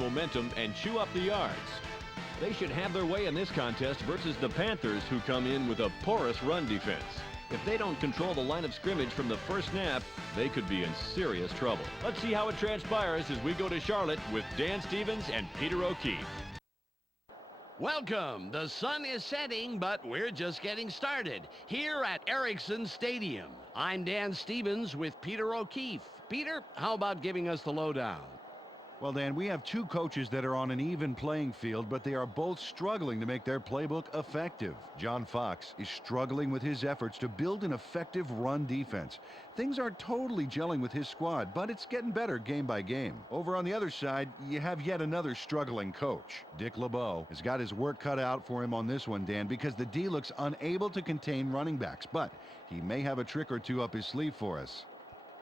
momentum and chew up the yards. They should have their way in this contest versus the Panthers, who come in with a porous run defense. If they don't control the line of scrimmage from the first snap, they could be in serious trouble. Let's see how it transpires as we go to Charlotte with Dan Stevens and Peter O'Keefe. Welcome. The sun is setting, but we're just getting started here at Erickson Stadium. I'm Dan Stevens with Peter O'Keefe. Peter, how about giving us the lowdown? Well, Dan, we have two coaches that are on an even playing field, but they are both struggling to make their playbook effective. John Fox is struggling with his efforts to build an effective run defense. Things aren't totally gelling with his squad, but it's getting better game by game. Over on the other side, you have yet another struggling coach. Dick LeBeau has got his work cut out for him on this one, Dan, because the D looks unable to contain running backs, but he may have a trick or two up his sleeve for us.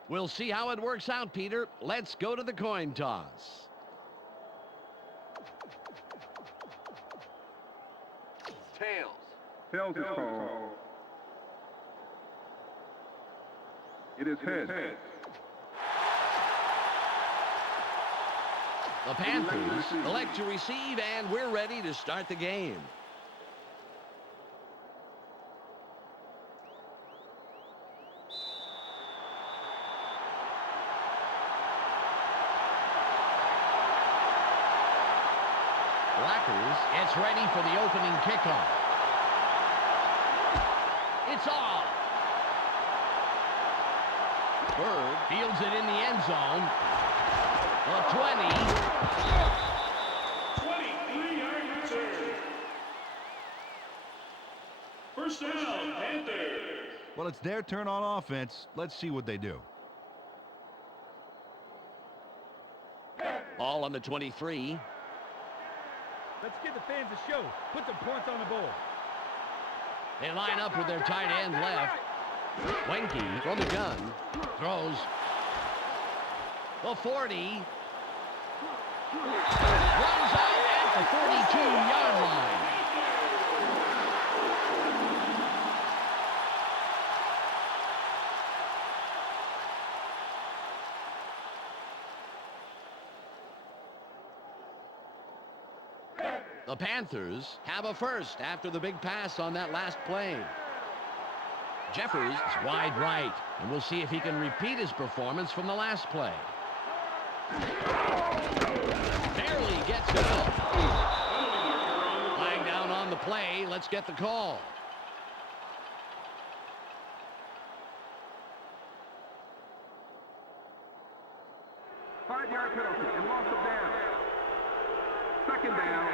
We'll see how it works out, Peter. Let's go to the coin toss. Tails. Tails is called. It is heads. The Panthers elect to receive, and we're ready to start the game. Rackers gets ready for the opening kickoff. It's off. Bird fields it in the end zone. The 20. 23-yard return. First down, Panthers. Well, it's their turn on offense. Let's see what they do. Ball on the 23. Let's give the fans a show. Put some points on the board. They line up with their tight end left. Wenke from the gun. Throws. The 40. Runs out at the 42-yard line. The Panthers have a first after the big pass on that last play. Jeffers is wide right, and we'll see if he can repeat his performance from the last play. Barely gets it up. Lying down on the play. Let's get the call. Five-yard penalty and loss of down. Second down.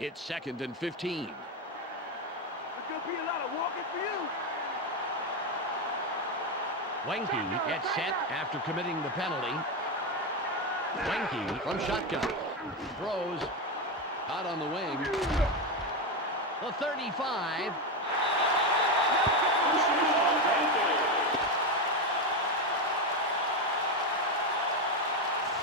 It's 2nd and 15. There's going to be a lot of walking for you. Wenke gets set after committing the penalty. Wenke from shotgun. Throws. Out on the wing. The 35.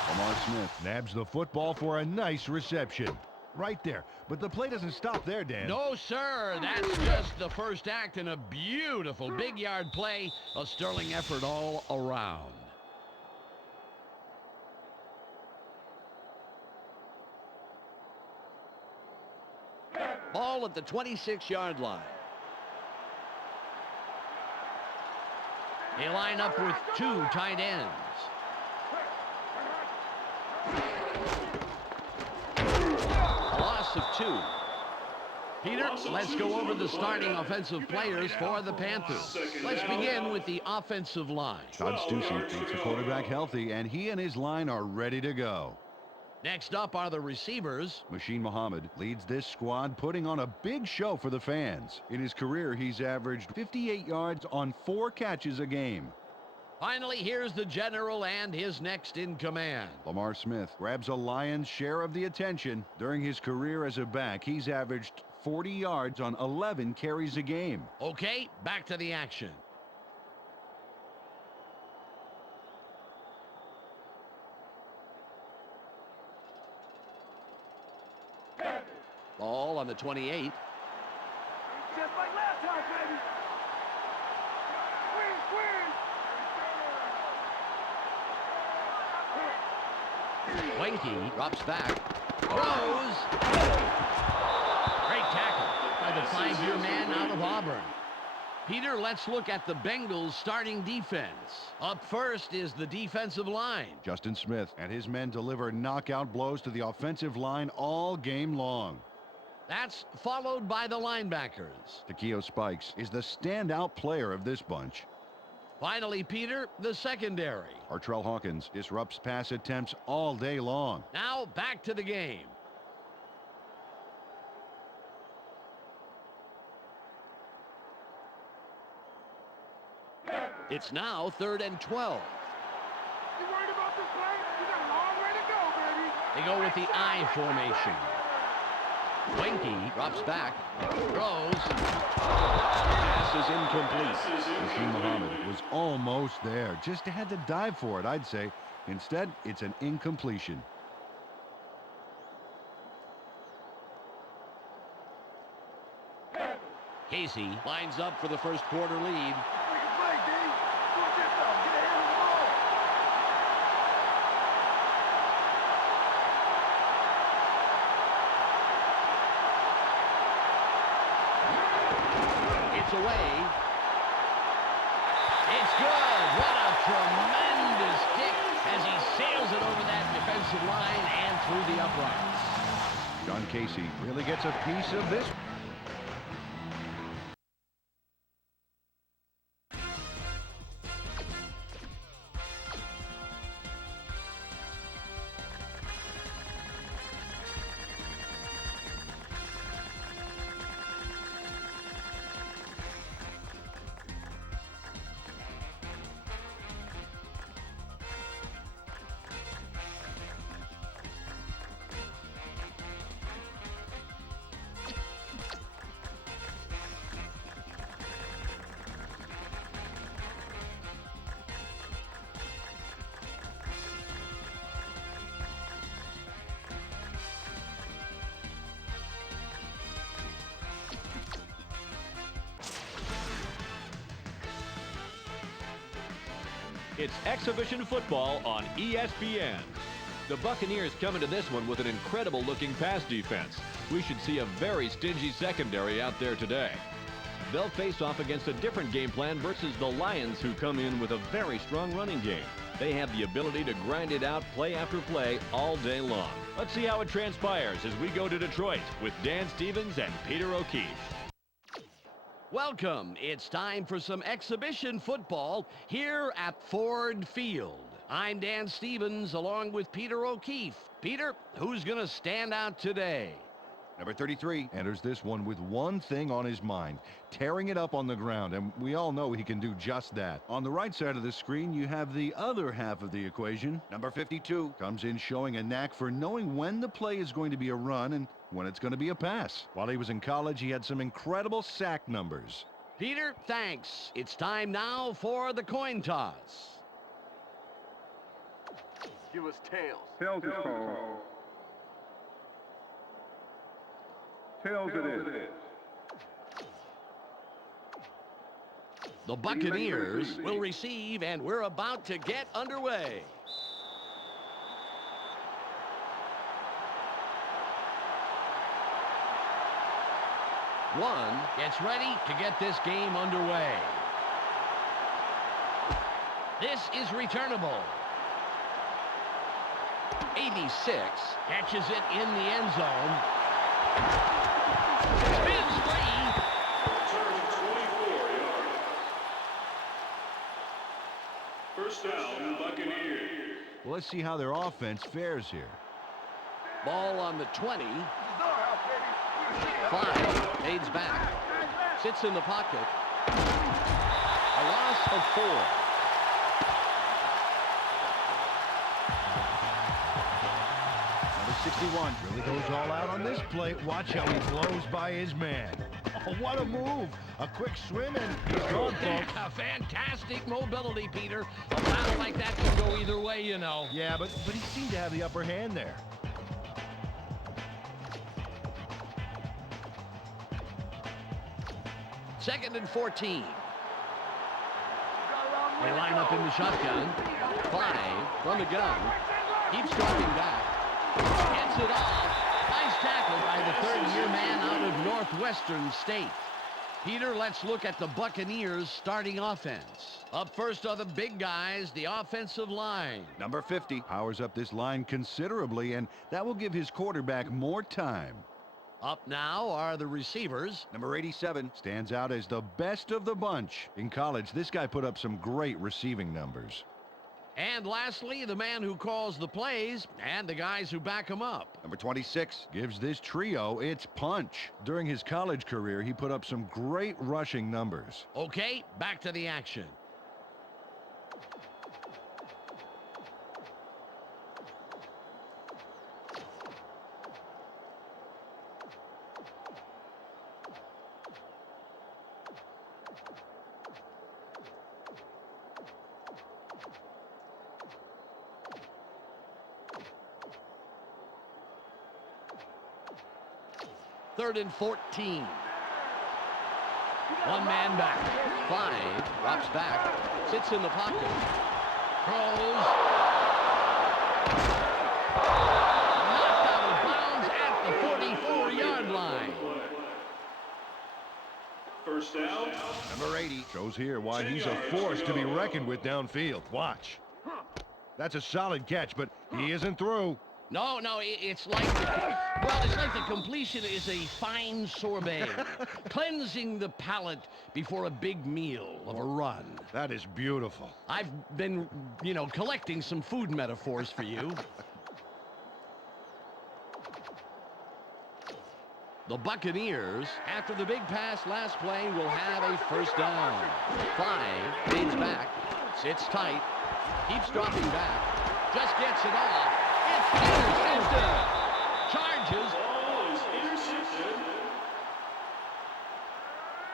Lamar Smith nabs the football for a nice reception. Right there. But the play doesn't stop there, Dan. No, sir. That's just the first act in a beautiful big yard play. A sterling effort all around. Ball at the 26-yard line. They line up with two tight ends. A loss of 2. Peter, let's go over the starting offensive players for the Panthers. Let's begin with the offensive line. Todd Stussy keeps the quarterback healthy, and he and his line are ready to go. Next up are the receivers. Machine Muhammad leads this squad, putting on a big show for the fans. In his career, he's averaged 58 yards on 4 catches a game. Finally, here's the general and his next in command. Lamar Smith grabs a lion's share of the attention. During his career as a back, he's averaged 40 yards on 11 carries a game. Okay, back to the action. Ball on the 28. Just like last time, baby. Win, win. Winky drops back. Throws. Great tackle by the five-year man out of Auburn. Peter, let's look at the Bengals' starting defense. Up first is the defensive line. Justin Smith and his men deliver knockout blows to the offensive line all game long. That's followed by the linebackers. Takeo Spikes is the standout player of this bunch. Finally, Peter, the secondary. Artrell Hawkins disrupts pass attempts all day long. Now back to the game. It's now 3rd and 12. You worried about this play? You got a long way to go, baby. They go with the I formation. Winky drops back. Throws. Pass is incomplete. Rasheed Muhammad was almost there. Just had to dive for it, I'd say. Instead, it's an incompletion. Casey lines up for the first quarter lead. We can play, D. Do it yourself. Get ahead of the ball. It's away. It's good. What a tremendous kick as he sails it over that defensive line and through the uprights. John Casey really gets a piece of this. It's exhibition football on ESPN. The Buccaneers come into this one with an incredible-looking pass defense. We should see a very stingy secondary out there today. They'll face off against a different game plan versus the Lions, who come in with a very strong running game. They have the ability to grind it out play after play all day long. Let's see how it transpires as we go to Detroit with Dan Stevens and Peter O'Keefe. Welcome. It's time for some exhibition football here at Ford Field. I'm Dan Stevens along with Peter O'Keefe. Peter, who's going to stand out today? Number 33 enters this one with one thing on his mind, tearing it up on the ground, and we all know he can do just that. On the right side of the screen, you have the other half of the equation. Number 52 comes in showing a knack for knowing when the play is going to be a run and when it's going to be a pass. While he was in college, he had some incredible sack numbers. Peter, thanks. It's time now for the coin toss. Give us tails. Tails is called. Tails it is. The Buccaneers will receive, and we're about to get underway. One gets ready to get this game underway. This is returnable. 86 catches it in the end zone. Spins free. Return 24 yards. First down, Buccaneers. Well, let's see how their offense fares here. Ball on the 20. 5 fades back. Sits in the pocket. A loss of 4. Number 61 really goes all out on this play. Watch how he blows by his man. Oh, what a move. A quick swim and he's gone, folks. A fantastic mobility, Peter. A battle like that can go either way, you know. Yeah, but he seemed to have the upper hand there. 2nd and 14. They line up in the shotgun. 5 from the gun. Keeps dropping back. Gets it off. Nice tackle by the third-year man out of Northwestern State. Peter, let's look at the Buccaneers starting offense. Up first are the big guys, the offensive line. Number 50 powers up this line considerably, and that will give his quarterback more time. Up now are the receivers. Number 87 stands out as the best of the bunch. In college, this guy put up some great receiving numbers. And lastly, the man who calls the plays and the guys who back him up. Number 26 gives this trio its punch. During his college career, he put up some great rushing numbers. Okay, back to the action. Third and 14. One man back. 5 drops back. Sits in the pocket. Throws. Knocked out of bounds at the 44-yard line. First down. Number 80 shows here why he's a force to be reckoned with downfield. Watch. That's a solid catch, but he isn't through. No, it's like the completion is a fine sorbet, cleansing the palate before a big meal of a run. That is beautiful. I've been, collecting some food metaphors for you. The Buccaneers, after the big pass last play, will have a first down. 5 fades back, sits tight, keeps dropping back, just gets it off. It's intercepted. Charges. Ball is intercepted.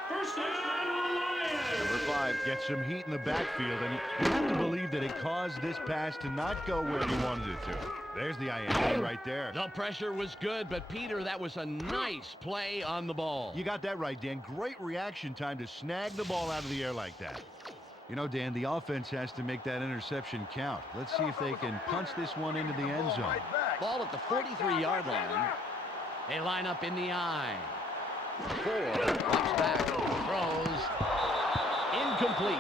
First down, Lions. Number 5 gets some heat in the backfield, and you have to believe that it caused this pass to not go where he wanted it to. There's the INT right there. The pressure was good, but Peter, that was a nice play on the ball. You got that right, Dan. Great reaction time to snag the ball out of the air like that. You know, Dan, the offense has to make that interception count. Let's see if they can punch this one into the end zone. Ball at the 43-yard line. They line up in the I. 4 drops back, throws, incomplete.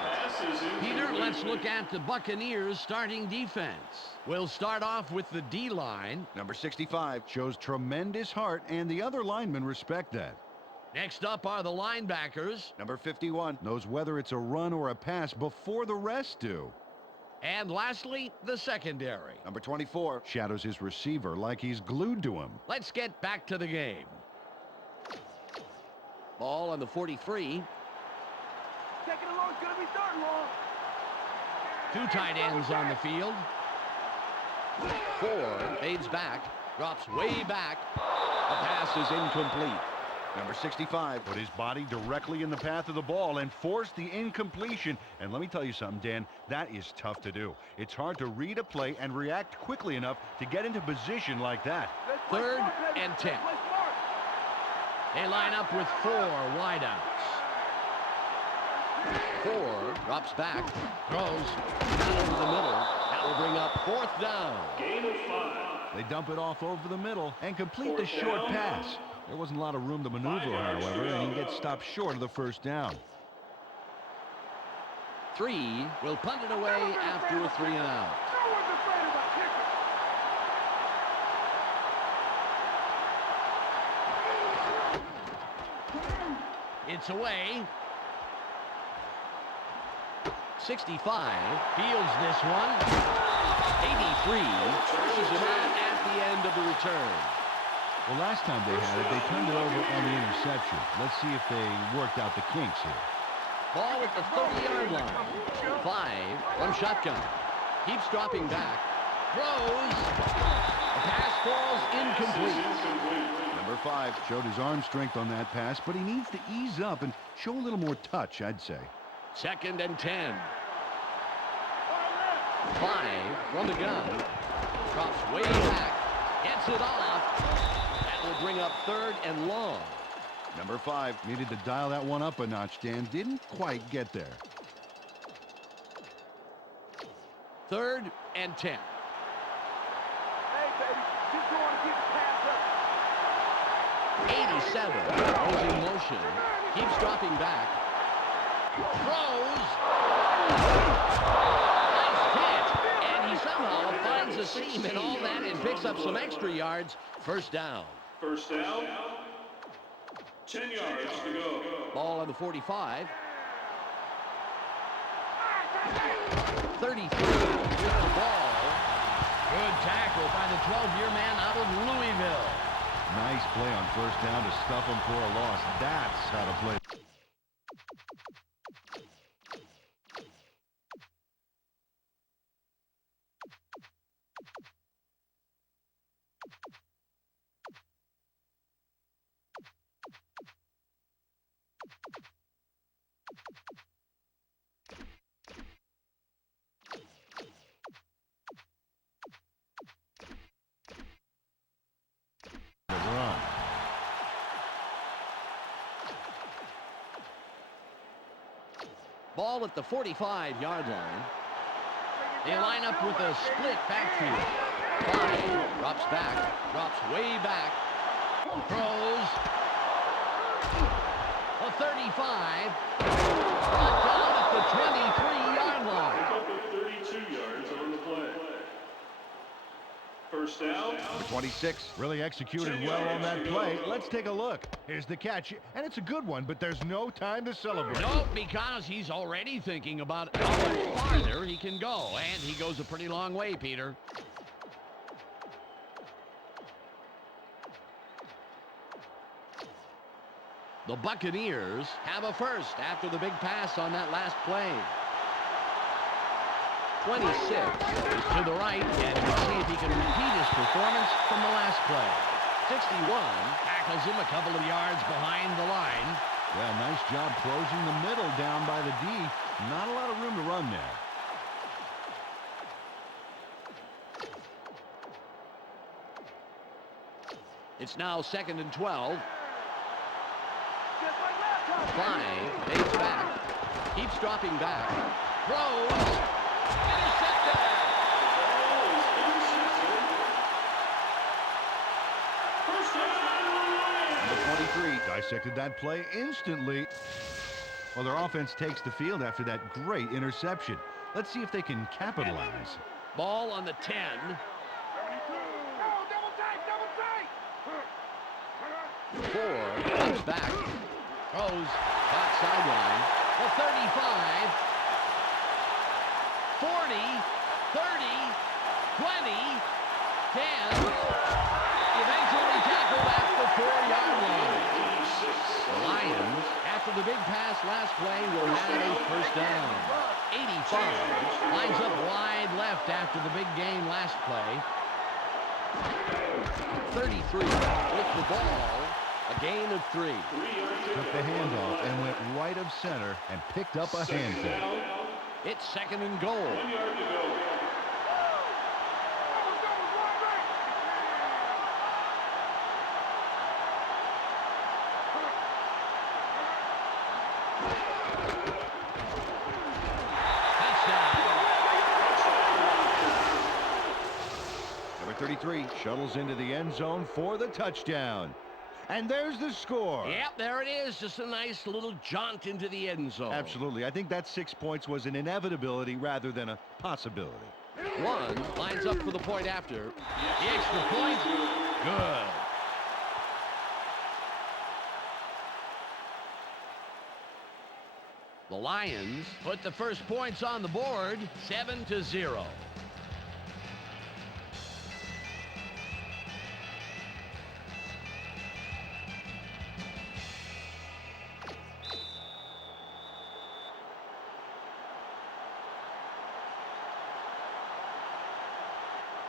Peter, let's look at the Buccaneers starting defense. We'll start off with the D-line. Number 65 shows tremendous heart, and the other linemen respect that. Next up are the linebackers. Number 51 knows whether it's a run or a pass before the rest do. And lastly, the secondary. Number 24 shadows his receiver like he's glued to him. Let's get back to the game. Ball on the 43. Taking it long, gonna be starting long. 2 tight ends on the field. 4 fades back, drops way back. The pass is incomplete. Number 65 put his body directly in the path of the ball and forced the incompletion. And let me tell you something, Dan, that is tough to do. It's hard to read a play and react quickly enough to get into position like that. 3rd and 10. They line up with 4 wideouts. 4 drops back, throws down over the middle. That will bring up 4th down. Gain of 5. They dump it off over the middle and complete the short pass. There wasn't a lot of room to maneuver, however, and he gets stopped short of the first down. 3 will punt it away after a 3 and out. No one's afraid of a kicker. It's away. 65 fields this one. 83 throws him out at the end of the return. Well, last time they had it, they turned it over on the interception. Let's see if they worked out the kinks here. Ball at the 30-yard line. 5 from shotgun. Keeps dropping back. Throws. The pass falls incomplete. Number 5 showed his arm strength on that pass, but he needs to ease up and show a little more touch, I'd say. 2nd and 10. 5 from the gun. Drops way back. Gets it off. That will bring up 3rd and long. Number 5 needed to dial that one up a notch, Dan. Didn't quite get there. 3rd and 10. Hey, baby, keep going, keep the pass up. 87. Goes in motion. Keeps dropping back. Throws. Nice hit. And he somehow finds a seam in all that and picks up some extra yards. First down. First down. 10 yards to go. Ball on the 45. 33 with the ball. Good tackle by the 12-year man out of Louisville. Nice play on first down to stuff him for a loss. That's how to play. The run. Ball at the 45-yard line. They line up with a split backfield. 5 drops back, drops way back, throws. A 35, brought down at the 23-yard line. Pick up of 32 yards on the play. First down. Number 26 really executed well on that play. Let's take a look. Here's the catch, and it's a good one, but there's no time to celebrate. Nope, because he's already thinking about how much farther he can go, and he goes a pretty long way, Peter. The Buccaneers have a first after the big pass on that last play. 26 is to the right, and we'll see if he can repeat his performance from the last play. 61 tackles him a couple of yards behind the line. Well, nice job closing the middle down by the D. Not a lot of room to run there. It's now 2nd and 12. Just like last time. 5 fades back, keeps dropping back, throws, intercepted. First down, Lions. Number 23 dissected that play instantly. Well, their offense takes the field after that great interception. Let's see if they can capitalize. Ball on the 10. No, double tight, double tight. 4 comes back, throws, back sideline, the 35, 40, 30, 20, 10, eventually tackled at the 4-yard line. The Lions, after the big pass last play, will have a first down. 85 lines up wide left after the big game last play. 33 with the ball. A gain of 3. Took the handoff and went right of center and picked up a handful. It's 2nd and goal. 1 yard to go. Touchdown. Number 33 shuttles into the end zone for the touchdown. And there's the score. Yep, there it is. Just a nice little jaunt into the end zone. Absolutely. I think that 6 points was an inevitability rather than a possibility. 1 lines up for the point after. The extra point. Good. The Lions put the first points on the board, 7-0.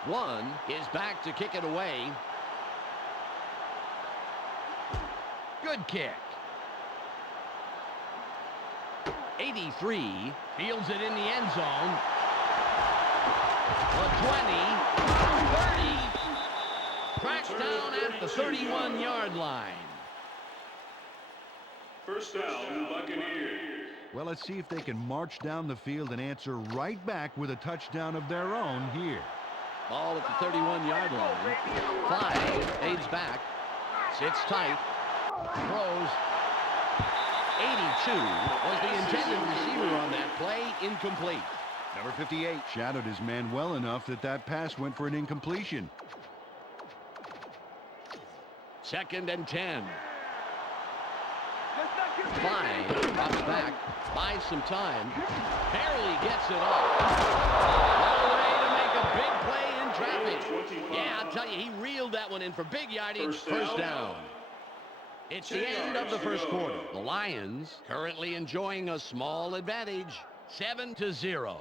One is back to kick it away. Good kick. 83 fields it in the end zone. The 20, 30, cracked down at the 31-yard line. First down, Buccaneers. Well, let's see if they can march down the field and answer right back with a touchdown of their own here. Ball at the 31-yard line. Clyde aids back. Sits tight. Throws. 82 was the intended receiver on that play. Incomplete. Number 58 shadowed his man well enough that that pass went for an incompletion. 2nd and 10. Clyde drops back. Buys some time. Barely gets it off. What a way to make a big play in traffic. Yeah, I'll tell you, he reeled that one in for big yardage. First down. It's the end of the first quarter. The Lions currently enjoying a small advantage, 7-0.